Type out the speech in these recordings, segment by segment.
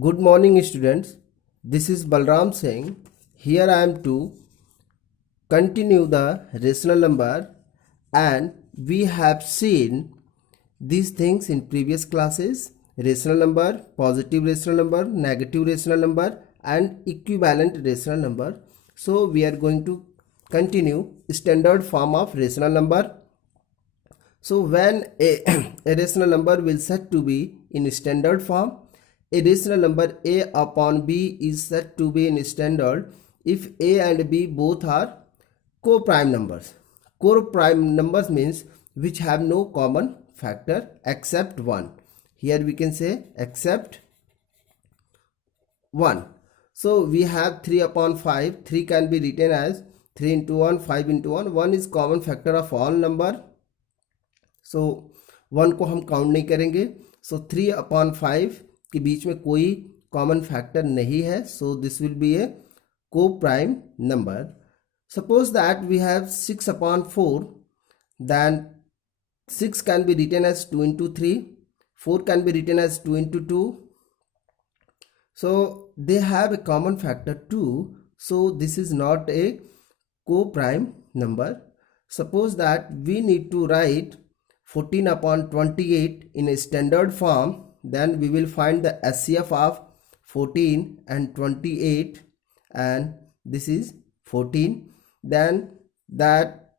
Good morning, students. This is Balram Singh. Here I am to continue the rational number, and we have seen these things in previous classes: rational number, positive rational number, negative rational number, and equivalent rational number. So we are going to continue standard form of rational number. So when a rational number will set to be in standard form, a rational number a upon b is said to be in standard if a and b both are co-prime numbers. Co-prime numbers means which have no common factor except one. Here we can say except 1. So we have 3 upon 5. 3 can be written as 3 into 1, 5 into 1. 1 is common factor of all number. सो 1 को हम count नहीं करेंगे. सो 3 upon 5 के बीच में कोई common factor नहीं है. So this will be a coprime number. Suppose that we have 6 upon 4, then 6 can be written as 2 into 3, 4 can be written as 2 into 2. So they have a common factor 2. So this is not a co-prime number. Suppose that we need to write 14 upon 28 in a standard form, then we will find the SCF of 14 and 28, and this is 14. Then that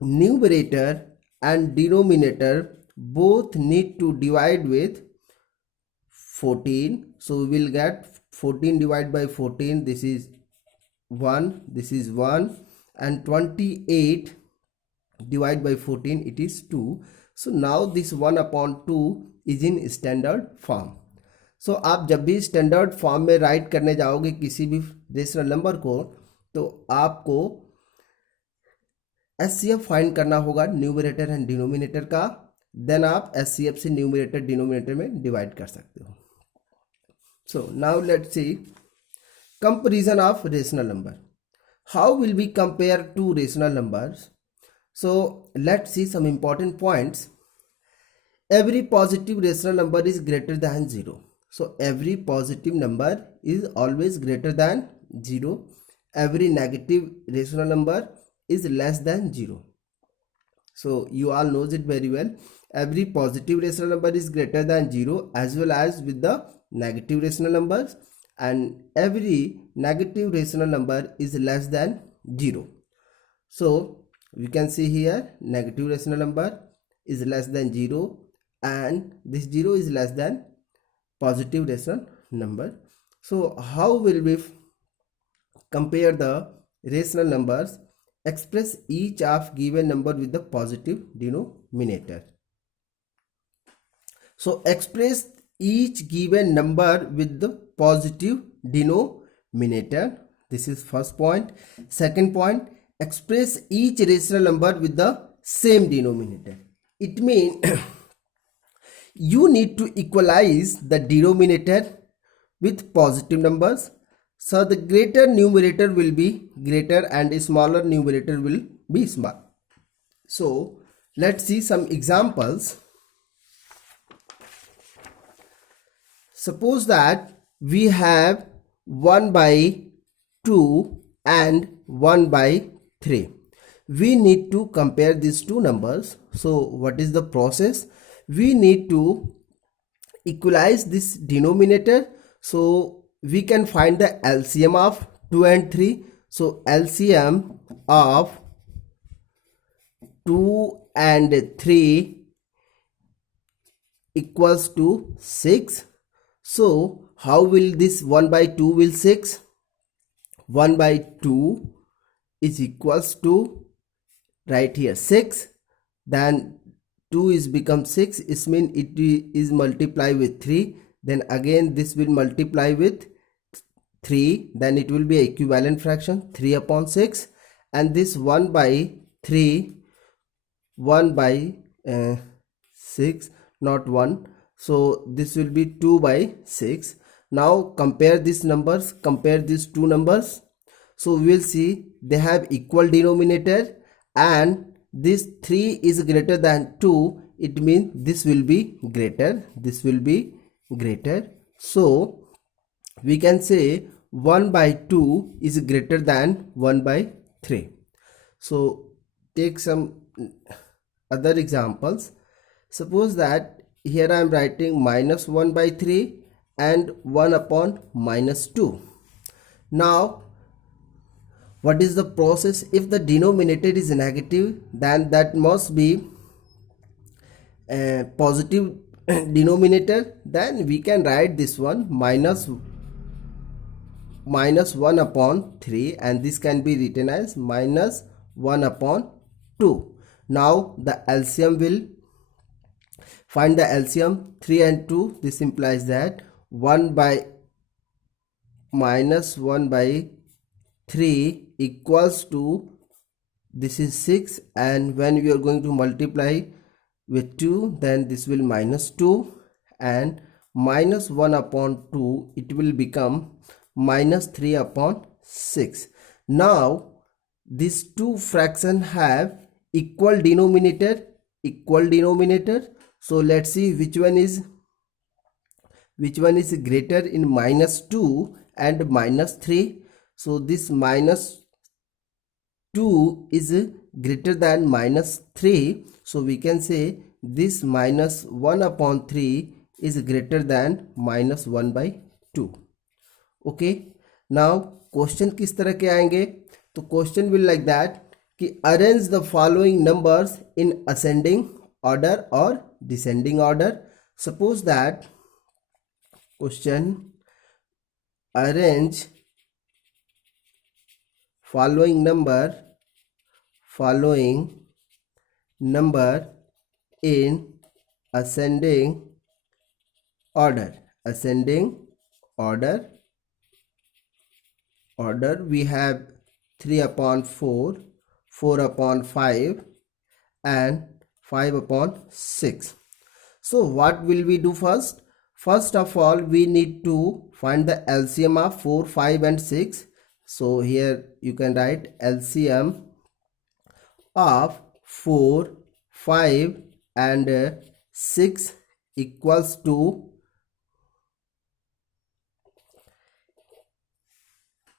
numerator and denominator both need to divide with 14. So we will get 14 divided by 14, this is 1, this is 1, and 28 divided by 14, it is 2. So now this 1 upon 2 is in standard form. So आप जब भी standard form में right करने जाओगे किसी भी rational number को, तो आपको एचसीएफ फाइंड करना होगा न्यूमरेटर एंड डिनोमिनेटर का. देन आप एचसीएफ से न्यूमरेटर डिनोमिनेटर में डिवाइड कर सकते हो. So now let's see comparison of rational number. How will we compare two rational numbers? So let's see some important points. Every positive rational number is greater than 0. So every positive number is always greater than 0. Every negative rational number is less than 0. So you all knows it very well. Every positive rational number is greater than 0 as well as with the negative rational numbers, and every negative rational number is less than 0. So we can see here negative rational number is less than 0, and this 0 is less than positive rational number. So how will we compare the rational numbers? Express each of given number with the positive denominator. So express each given number with the positive denominator. This is first point. Second point, express each rational number with the same denominator. It means you need to equalize the denominator with positive numbers. So the greater numerator will be greater and a smaller numerator will be small. So let's see some examples. Suppose that we have 1 by 2 and 1 by 3. We need to compare these two numbers. So what is the process? We need to equalize this denominator so we can find the LCM of 2 and 3. So LCM of 2 and 3 equals to 6. So how will this 1 by 2 will 6? 1 by 2 is equals to, right here, 6. Then 2 is become 6. It means it is multiply with 3. Then again this will multiply with 3. Then it will be equivalent fraction 3 upon 6. And this 1 by 3, 1 by 6, not 1. So this will be 2 by 6. Now compare these numbers, compare these two numbers. So we will see they have equal denominator, and this 3 is greater than 2. It means this will be greater, this will be greater. So we can say 1 by 2 is greater than 1 by 3. So take some other examples. Suppose that here I am writing minus 1 by 3 and 1 upon minus 2. Now what is the process? If the denominator is negative, then that must be a positive denominator. Then we can write this one minus 1 upon 3, and this can be written as minus 1 upon 2. Now the LCM will find the LCM 3 and 2. This implies that 1 by minus 1 by 3 equals to, this is 6, and when we are going to multiply with 2, then this will minus 2, and minus 1 upon 2, it will become minus 3 upon 6. Now these two fractions have equal denominator. So let's see which one is greater in minus 2 and minus 3. So this minus 2 is greater than minus 3. So we can say this minus 1 upon 3 is greater than minus 1 by 2. Okay. Now question किस तरह के आएंगे? तो question will like that कि arrange the following numbers in ascending order or descending order. Suppose that question arrange following number in ascending order. We have 3 upon 4, 4 upon 5 and 5 upon 6. So what will we do first? First of all, we need to find the LCM of 4, 5 and 6. So here you can write LCM of 4, 5 and 6 equals to,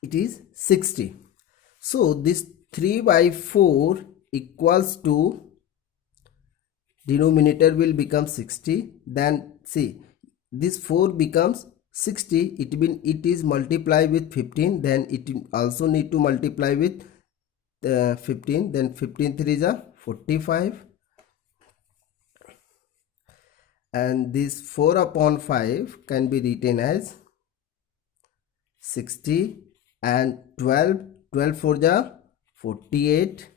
it is 60. So this 3 by 4 equals to, denominator will become 60. Then see, this 4 becomes 60. It means it is multiplied with 15. Then it also need to multiply with 15. Then 15 3 is 45. And this 4 upon 5 can be written as 60, and 12 4 is 48.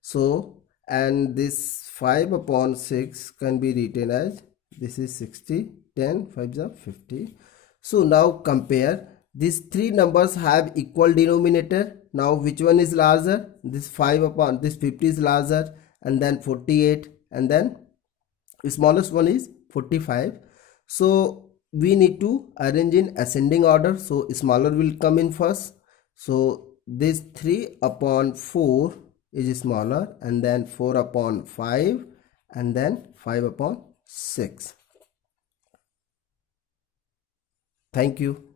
So and this 5 upon 6 can be written as, this is 60, 10 5 is 50. So now compare, these three numbers have equal denominator. Now which one is larger? This 5 upon this 50 is larger, and then 48, and then the smallest one is 45. So we need to arrange in ascending order. So smaller will come in first. So this 3 upon 4 is smaller, and then 4 upon 5, and then 5 upon 6. Thank you.